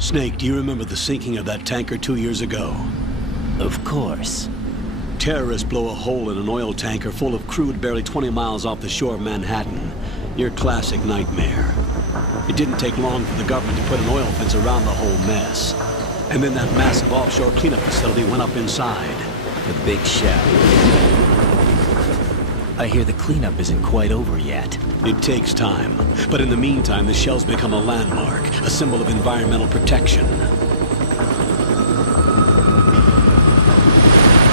Snake, do you remember the sinking of that tanker 2 years ago? Of course. Terrorists blow a hole in an oil tanker full of crude barely 20 miles off the shore of Manhattan. Your classic nightmare. It didn't take long for the government to put an oil fence around the whole mess. And then that massive offshore cleanup facility went up inside. The big shell. I hear the cleanup isn't quite over yet. It takes time. But in the meantime, the shell's become a landmark, a symbol of environmental protection.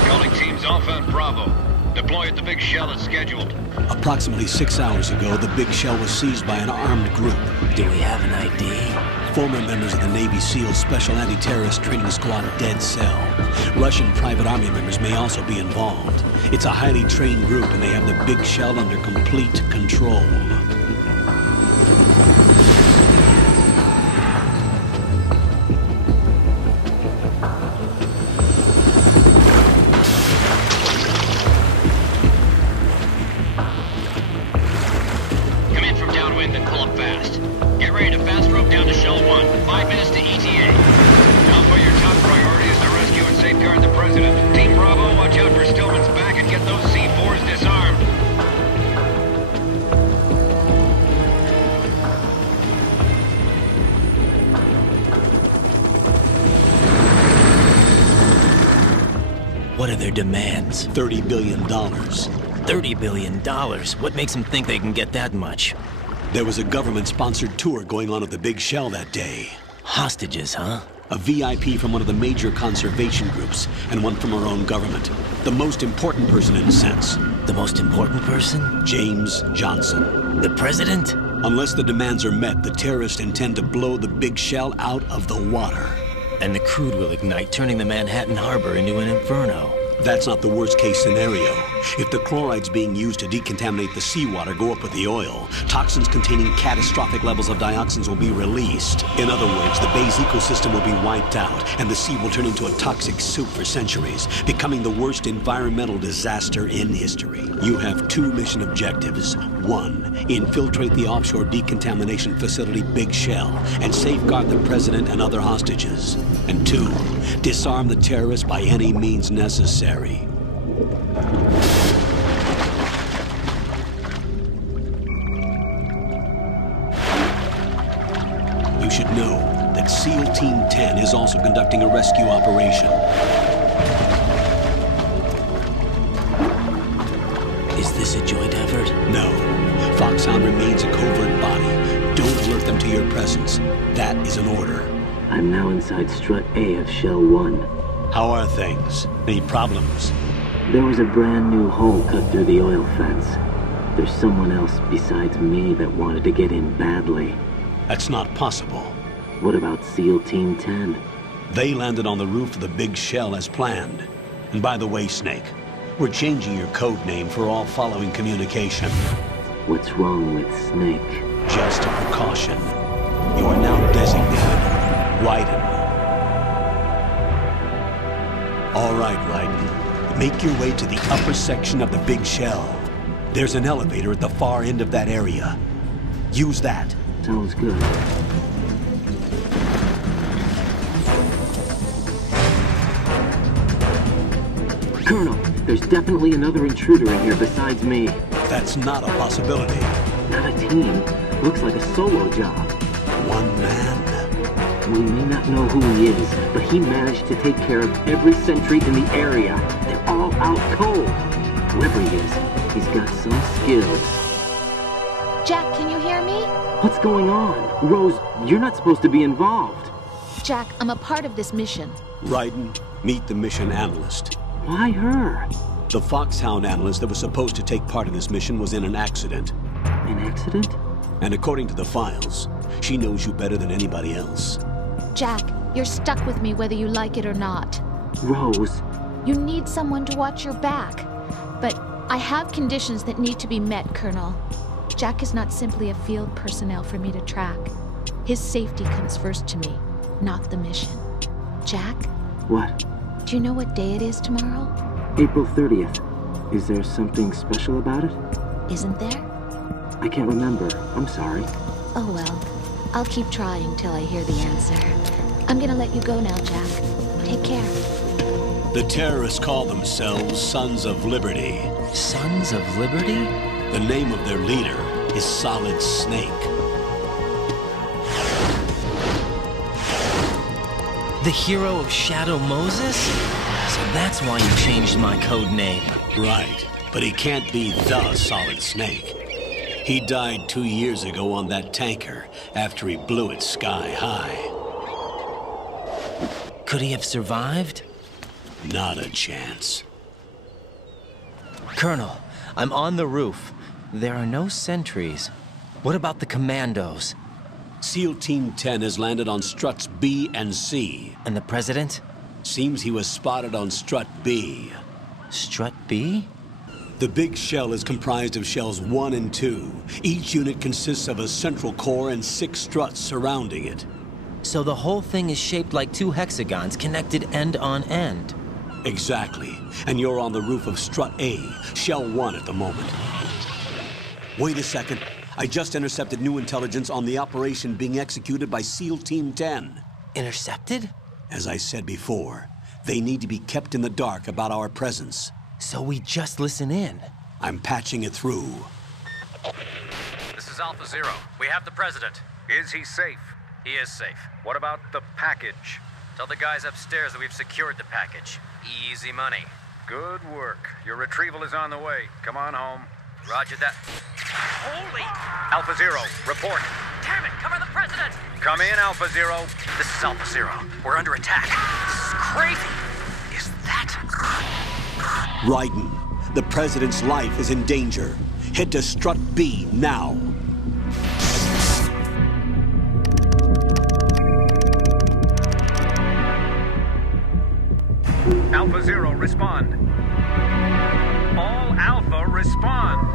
Calling teams Alpha and Bravo. Deploy at the big shell as scheduled. Approximately 6 hours ago, the big shell was seized by an armed group. Do we have an ID? Former members of the Navy SEALs Special Anti-Terrorist Training Squad Dead Cell. Russian private army members may also be involved. It's a highly trained group and they have the big shell under complete control. Come in from downwind and pull up fast. Get ready to fast rope down to Shell 1. 5 minutes to ETA. Alpha, your top priority is to rescue and safeguard the President. Team Bravo, watch out for Stillman's back and get those C4s disarmed. What are their demands? $30 billion. $30 billion? What makes them think they can get that much? There was a government-sponsored tour going on at the big shell that day. Hostages, huh? A VIP from one of the major conservation groups, and one from our own government. The most important person in a sense. The most important person? James Johnson. The President? Unless the demands are met, the terrorists intend to blow the big shell out of the water. And the crude will ignite, turning the Manhattan Harbor into an inferno. That's not the worst-case scenario. If the chlorides being used to decontaminate the seawater go up with the oil, toxins containing catastrophic levels of dioxins will be released. In other words, the bay's ecosystem will be wiped out, and the sea will turn into a toxic soup for centuries, becoming the worst environmental disaster in history. You have 2 mission objectives. 1, infiltrate the offshore decontamination facility Big Shell and safeguard the President and other hostages. And 2, disarm the terrorists by any means necessary. You should know that SEAL Team 10 is also conducting a rescue operation. Is this a joint effort? No. Foxhound remains a covert body. Don't alert them to your presence. That is an order. I'm now inside Strut A of Shell 1. How are things? Any problems? There was a brand new hole cut through the oil fence. There's someone else besides me that wanted to get in badly. That's not possible. What about SEAL Team 10? They landed on the roof of the big shell as planned. And by the way, Snake, we're changing your code name for all following communication. What's wrong with Snake? Just a precaution. You are now designated Raiden. All right, Raiden. Make your way to the upper section of the big shell. There's an elevator at the far end of that area. Use that. Sounds good. Colonel, there's definitely another intruder in here besides me. That's not a possibility. Not a team. Looks like a solo job. One man. We may not know who he is, but he managed to take care of every sentry in the area. They're all out cold. Whoever he is, he's got some skills. Jack, can you hear me? What's going on? Rose, you're not supposed to be involved. Jack, I'm a part of this mission. Raiden, meet the mission analyst. Why her? The Foxhound analyst that was supposed to take part in this mission was in an accident. An accident? And according to the files, she knows you better than anybody else. Jack, you're stuck with me whether you like it or not. Rose. You need someone to watch your back. But I have conditions that need to be met, Colonel. Jack is not simply a field personnel for me to track. His safety comes first to me, not the mission. Jack? What? Do you know what day it is tomorrow? April 30th. Is there something special about it? Isn't there? I can't remember. I'm sorry. Oh well. I'll keep trying till I hear the answer. I'm gonna let you go now, Jack. Take care. The terrorists call themselves Sons of Liberty. Sons of Liberty? The name of their leader is Solid Snake. The hero of Shadow Moses? So that's why you changed my code name. Right, but he can't be the Solid Snake. He died 2 years ago on that tanker after he blew it sky high. Could he have survived? Not a chance. Colonel, I'm on the roof. There are no sentries. What about the commandos? SEAL Team 10 has landed on struts B and C. And the president? Seems he was spotted on strut B. Strut B? The big shell is comprised of shells 1 and 2. Each unit consists of a central core and 6 struts surrounding it. So the whole thing is shaped like 2 hexagons connected end on end. Exactly. And you're on the roof of strut A, shell 1 at the moment. Wait a second. I just intercepted new intelligence on the operation being executed by SEAL Team 10. Intercepted? As I said before, they need to be kept in the dark about our presence. So we just listen in. I'm patching it through. This is Alpha Zero. We have the president. Is he safe? He is safe. What about the package? Tell the guys upstairs that we've secured the package. Easy money. Good work. Your retrieval is on the way. Come on home. Roger that. Holy! Alpha Zero, report. Damn it! Cover the president! Come in, Alpha Zero. This is Alpha Zero. We're under attack. This is crazy. Is that... Raiden, the president's life is in danger. Head to strut B now. Alpha Zero, respond. All Alpha, respond.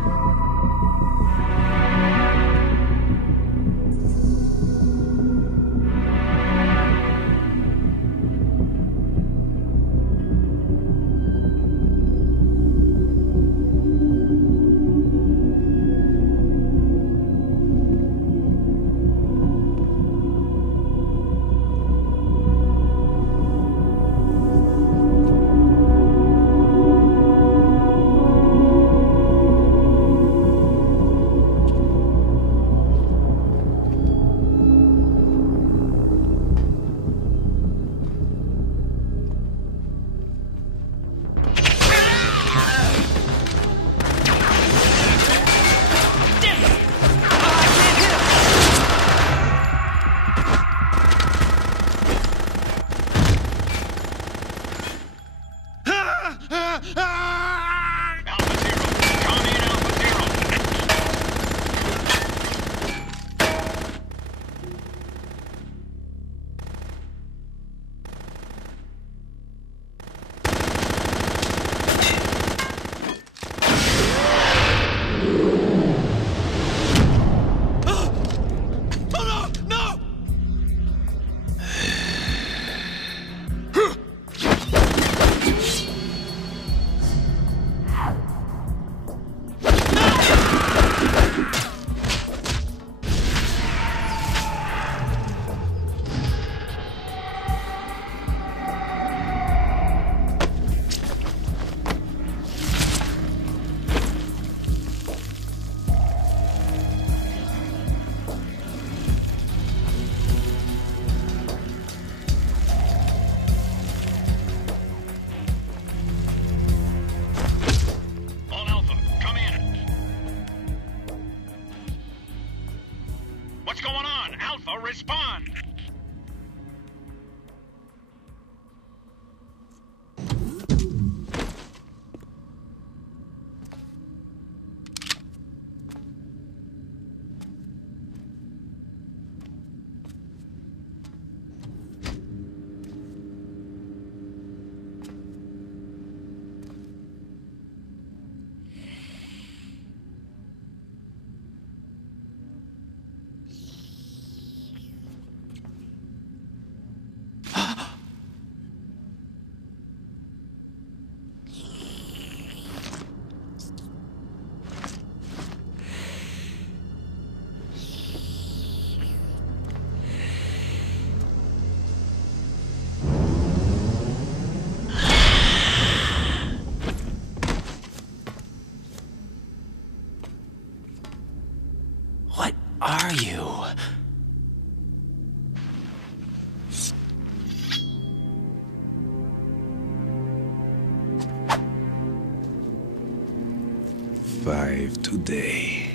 5 today.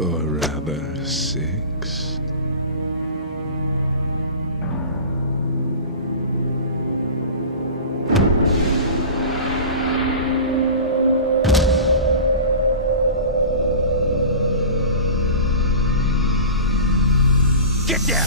Or rather, 6. Get down!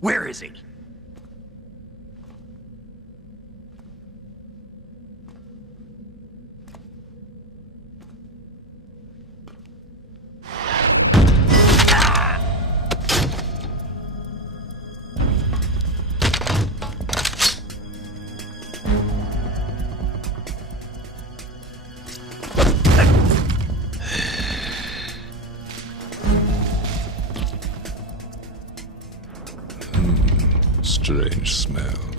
Where is he? Strange smell.